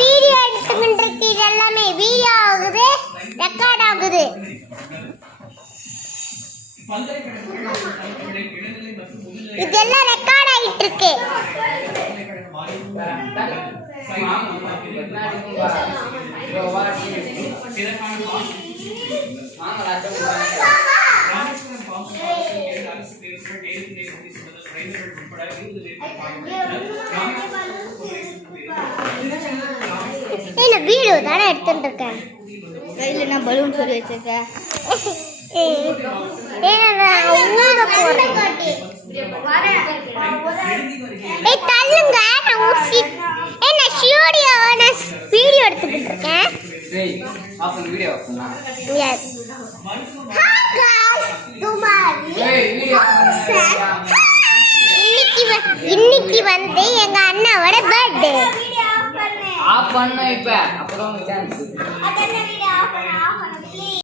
Video எடுத்துக்கிட்டு இது எல்லாமே வீடியோ ஆகுது, ரெக்கார்ட் ஆகுது. இதெல்லாம் ரெக்கார்ட் ஆகிட்டு இருக்கு. வீடியோ தானே எடுத்துட்டு இருக்கேன். கையில் நான் பலூன் சொல்லி வச்சிருக்கேன். தள்ளுங்க, வீடியோ எடுத்துக்கிட்டு இருக்கேன். இன்னைக்கு வந்து எங்க அண்ணாவோட பர்த்டே. ஆஃப் பண்ண இப்ப அப்புறம்